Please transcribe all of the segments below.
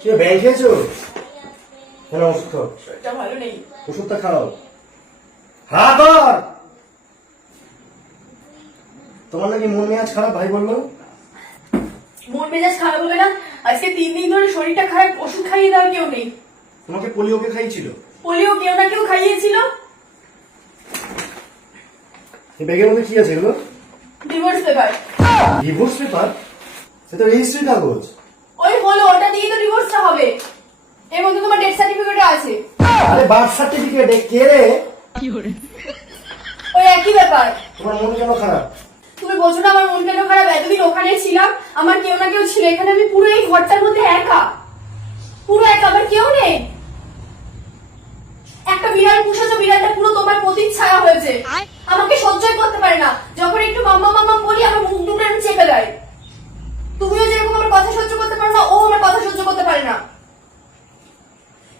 কি ব্যাগ খেয়েছো? কেন ওষুধ খাও? শরীরটা ভালো নেই। ওষুধটা খাও। হ্যাঁ কর। তোমার নাকি মন মেজাজ খারাপ, ভাই বললো। মন মেজাজ খারাপ হবে না? আজকে 3 দিন ধরে শরীরটা খারাপ, ওষুধ খাইয়ে দেওয়ার কেউ নেই। তোমাকে পোলিওকে খাইয়েছিল? পোলিও কেউ না কেউ খাইয়েছিল। এই ব্যাগের মধ্যে কি আছে এগুলো? Divorce paper. Divorce paper? সে তো রেজিস্ট্রি কাগজ। ওই হলো, ওটা দিয়ে তো ডিভোর্সটা হবে। এর মধ্যে তোমার ডেথ সার্টিফিকেটও আছে। আরে বার্থ সার্টিফিকেট কে রে? ওই একই ব্যাপার। তোমার মন কেন খারাপ? তুমি বোঝো না আমার মন কেন খারাপ? এতদিন ওখানে ছিলাম, আমার কেউ না কেউ ছিল। এখানে আমি পুরো এই ঘরটার মধ্যে একা, পুরো একা, আমার কেউ নেই। একটা বিড়াল পুষেছো, বিড়ালটা পুরো তোমার প্রতিচ্ছায়া হয়েছে। আমাকে সহ্যই করতে পারে না। যখন একটু মাম্মা মাম্মা বলি, আমার মুখ দুটো আমি চেপে দেয়। তুমিও যেরকম আমার কথা সহ্য করতে পারো না, ও আমার কথা সহ্য করতে পারে না।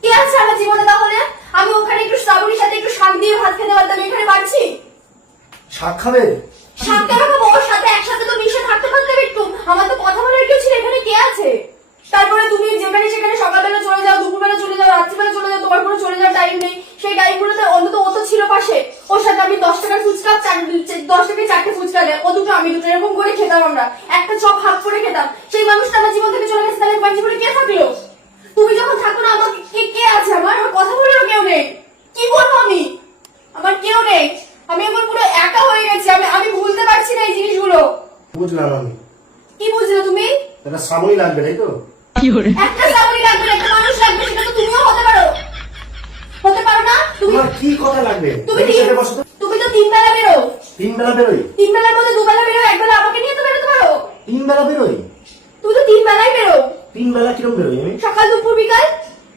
কি আছে আমার জীবনে তাহলে? আমি ওখানে একটু শ্রাবণীর সাথে একটু শাক দিয়ে ভাত খেতে পারতাম, এখানে পারছি? শাক খাবে? শাক কেন খাবো? ওর সাথে একসাথে তো মিশে থাকতে পারতাম একটু। আমার তো কথা বলার কেউ ছিল, এখানে কে আছে? তারপরে তুমি যেখানে সেখানে সকালবেলা চলে যাও, দুপুরবেলা চলে যাও, রাত্রিবেলা চলে যাও, তোমার কোনো চলে যাওয়ার টাইম নেই। সেই টাইমগুলোতে অন্তত ও তো ছিল পাশে। ওর সাথে আমি 10 টাকার ফুচকা, 10 টাকায় 4টে ফুচকা দেয়, ও দুটো আমি দুটো, এরকম করে খেতাম আমরা। একটা চপ হাফ করে খেতাম। সেই মানুষটা আমার জীবন থেকে চলে গেছে, তাহলে আমার জীবনে কে থাকলো? তুমি যখন থাকো না, আমাকে কে আছে? আমার কথা বলারও কেউ নেই। কি বলবো আমি? আমার কেউ নেই। আমি এখন পুরো একা হয়ে গেছি। আমি ভুলতে পারছি না এই জিনিসগুলো। বুঝলাম আমি। কি বুঝলে তুমি? এটা শ্রাবণী লাগবে, তাই তো? একটা শ্রাবণী লাগবে, একটা মানুষ লাগবে, সেটা তো তুমিও হতে পারো। হতে পারো না? তোমার কি কথা লাগবে? তুমি তুমি তো 3 বেলা বেরো। 3 বেলা বেরোই? 3 বেলার মধ্যে 2 বেলা বেরো, 1 বেলা আমাকে নিয়ে তো বেরোতে পারো। 3 বেলা বেরোই? তুমি তো 3 বেলাই বেরো। 3 বেলা কিরকম বেরোই আমি? সকাল, দুপুর, বিকাল।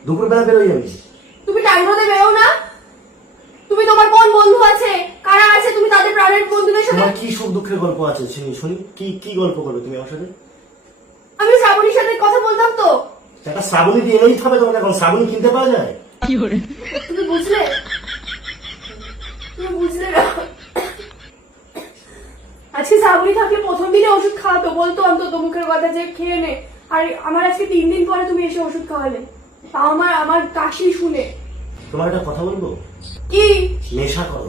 দুপুর বেলা বেরোই আমি। তুমি টাইম মতো বেরো না? তুমি তোমার কোন বন্ধু আছে, কারা আছে, তুমি তাদের প্রাণের বন্ধুদের সাথে। তোমার কি সুখ দুঃখের গল্প আছে শুনি শুনি? কি গল্প করবে তুমি আমার সাথে? আমি শ্রাবণীর সাথে কথা বলতাম তো। একটা শ্রাবণী দিয়ে এলেই হবে তোমাকে, এখন শ্রাবণী কিনতে পাওয়া যায়? তুমি বুঝলে? তুমি বুঝলে না? আজকে শ্রাবণী থাকলে প্রথম দিনে ওষুধ খাওয়াতো, বলতো অন্তত মুখের কথা যে খেয়ে নে। আর আমার আজকে 3 দিন পরে তুমি এসে ওষুধ খাওয়ালে, তাও আমার কাশি শুনে। তোমার একটা কথা বলবো? কি? নেশা করো।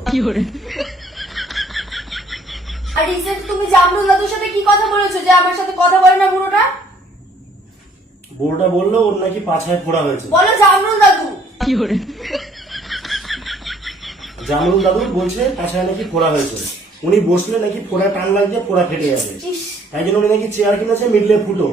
আর রিসেন্ট তুমি জামরুল দাদুর সাথে কি কথা বলেছো যে আমার সাথে কথা বলে না বুড়োটা? বুড়োটা বললো ওর নাকি পাছায় ফোড়া হয়েছে। বলো জামরুল দাদু। জামরুল দাদু বলছে পাছায় নাকি ফোড়া হয়েছে। উনি বসলে নাকি ফোড়া টান লাগছে, ফোড়া ফেটে যাবে। তাই জন্য উনি নাকি চেয়ার কিনেছে, মিডলে ফুটো।